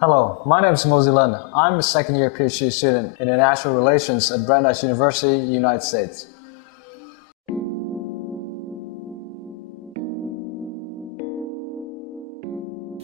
Hello, my name is Ngô Di Lân. I'm a second-year PhD student in International Relations at Brandeis University, United States.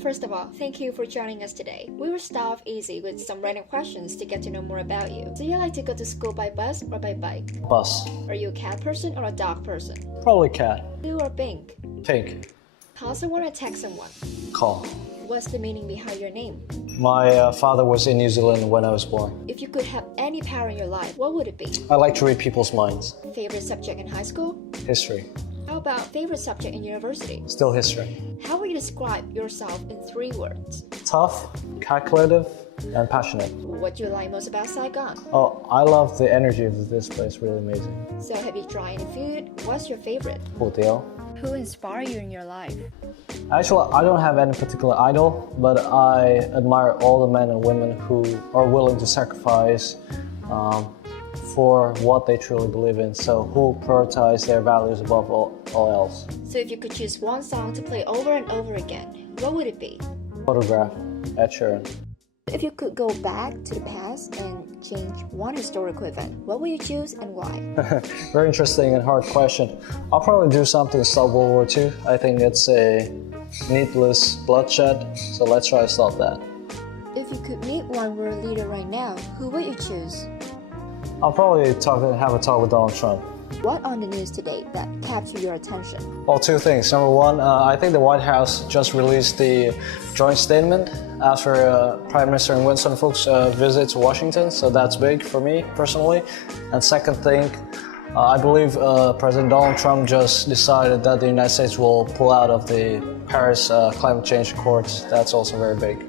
First of all, thank you for joining us today. We will start off easy with some random questions to get to know more about you. Do you like to go to school by bus or by bike? Bus. Are you a cat person or a dog person? Probably cat. Blue or pink? Pink. Call someone or text someone? Call. What's the meaning behind your name? My father was in New Zealand when I was born. If you could have any power in your life, what would it be? I like to read people's minds. Favorite subject in high school? History. How about favorite subject in university? Still history. How would you describe yourself in 3 words? Tough, calculative, and passionate. What do you like most about Saigon? Oh, I love the energy of this place, really amazing. So have you tried any food? What's your favorite? Hủ. Who inspire you in your life? Actually, I don't have any particular idol, but I admire all the men and women who are willing to sacrifice for what they truly believe in, so who prioritize their values above all else. So if you could choose one song to play over and over again, what would it be? Photograph, Ed Sheeran. If you could go back to the past and change one historical event, what would you choose and why? Very interesting and hard question. I'll probably do something to stop World War II. I think it's a needless bloodshed, so let's try to stop that. If you could meet one world leader right now, who would you choose? I'll probably have a talk with Donald Trump. What on the news today that captured your attention? Well, 2 things. Number one, I think the White House just released the joint statement after Prime Minister Winston Fook's visit to Washington, so that's big for me personally. And second thing, I believe President Donald Trump just decided that the United States will pull out of the Paris climate change accords. That's also very big.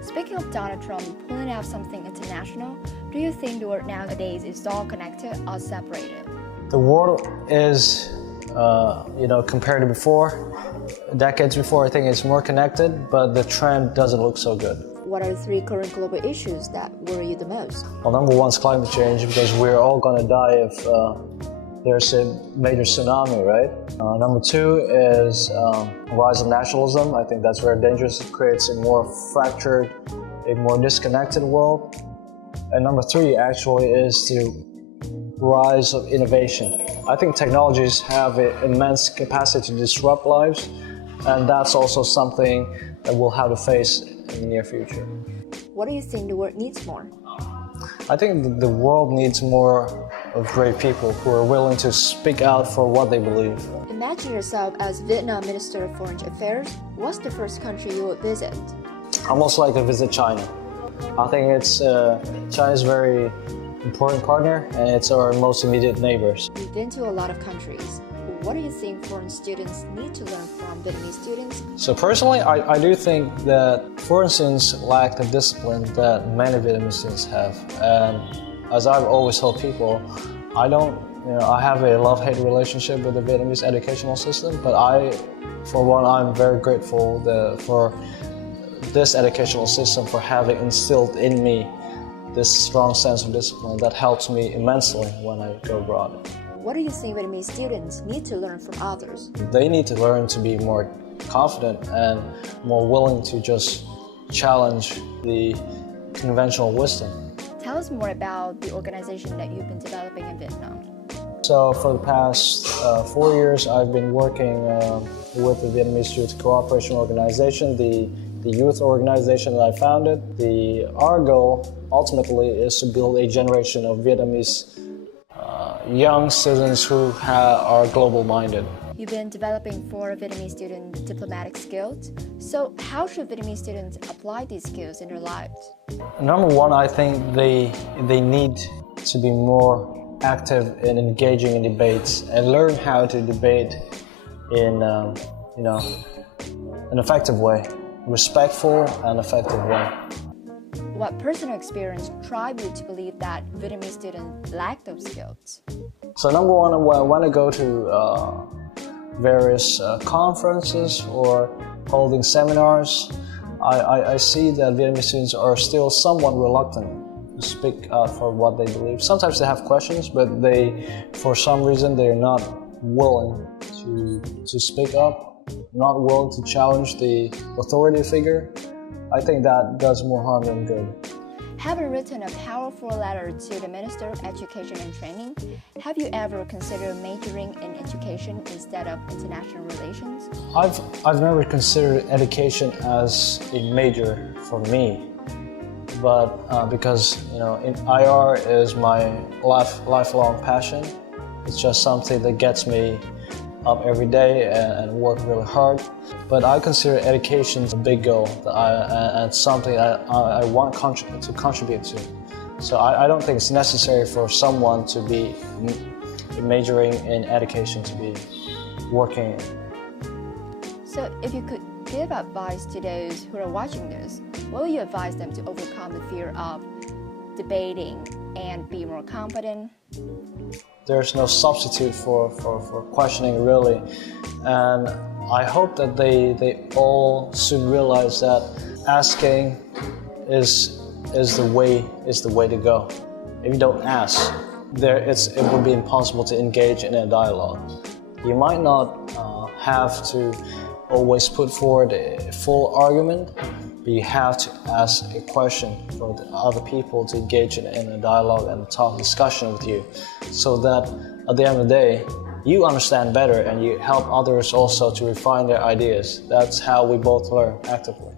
Speaking of Donald Trump pulling out something international, do you think the world nowadays is all connected or separated? The world is, compared to before, decades before, I think it's more connected, but the trend doesn't look so good. What are the 3 current global issues that worry you the most? Well, number one is climate change, because we're all going to die if there's a major tsunami, right? Number 2 is rise of nationalism. I think that's very dangerous. It creates a more fractured, a more disconnected world. And number 3 actually is the rise of innovation. I think technologies have an immense capacity to disrupt lives, and that's also something that we'll have to face in the near future. What do you think the world needs more? I think the world needs more of great people who are willing to speak out for what they believe. Imagine yourself as Vietnam Minister of Foreign Affairs. What's the first country you would visit? I most like to visit China. I think China's very important partner, and it's our most immediate neighbors. You've been to a lot of countries. What do you think foreign students need to learn from Vietnamese students? So personally, I do think that foreign students lack the discipline that many Vietnamese students have. And as I've always told people, I have a love-hate relationship with the Vietnamese educational system, but for one, I'm very grateful for this educational system for having instilled in me this strong sense of discipline that helps me immensely when I go abroad. What do you think Vietnamese students need to learn from others? They need to learn to be more confident and more willing to just challenge the conventional wisdom. Tell us more about the organization that you've been developing in Vietnam. So for the past 4 years, I've been working with the Vietnamese Youth Cooperation Organization, the youth organization that I founded. Our goal ultimately is to build a generation of Vietnamese young citizens who are global-minded. You've been developing for Vietnamese students diplomatic skills. So how should Vietnamese students apply these skills in their lives? Number one, I think they need to be more active in engaging in debates and learn how to debate in an effective way, respectful and effective way. What personal experience drives you to believe that Vietnamese students lack those skills? So number one, when I go to various conferences or holding seminars, I see that Vietnamese students are still somewhat reluctant to speak out for what they believe. Sometimes they have questions, but for some reason, they're not willing to speak up, not willing to challenge the authority figure. I think that does more harm than good. Having written a powerful letter to the Minister of Education and Training, have you ever considered majoring in education instead of international relations? I've never considered education as a major for me, but because IR is my lifelong passion. It's just something that gets me up every day and work really hard. But I consider education a big goal and something I want to contribute to. So I don't think it's necessary for someone to be majoring in education to be working. So if you could give advice to those who are watching this, what will you advise them to overcome the fear of debating and be more confident? There's no substitute for questioning, really, and I hope that they all soon realize that asking is the way to go. If you don't ask, it would be impossible to engage in a dialogue. You might not have to always put forward a full argument, but you have to ask a question for the other people to engage in a dialogue and discussion with you, so that at the end of the day, you understand better and you help others also to refine their ideas. That's how we both learn actively.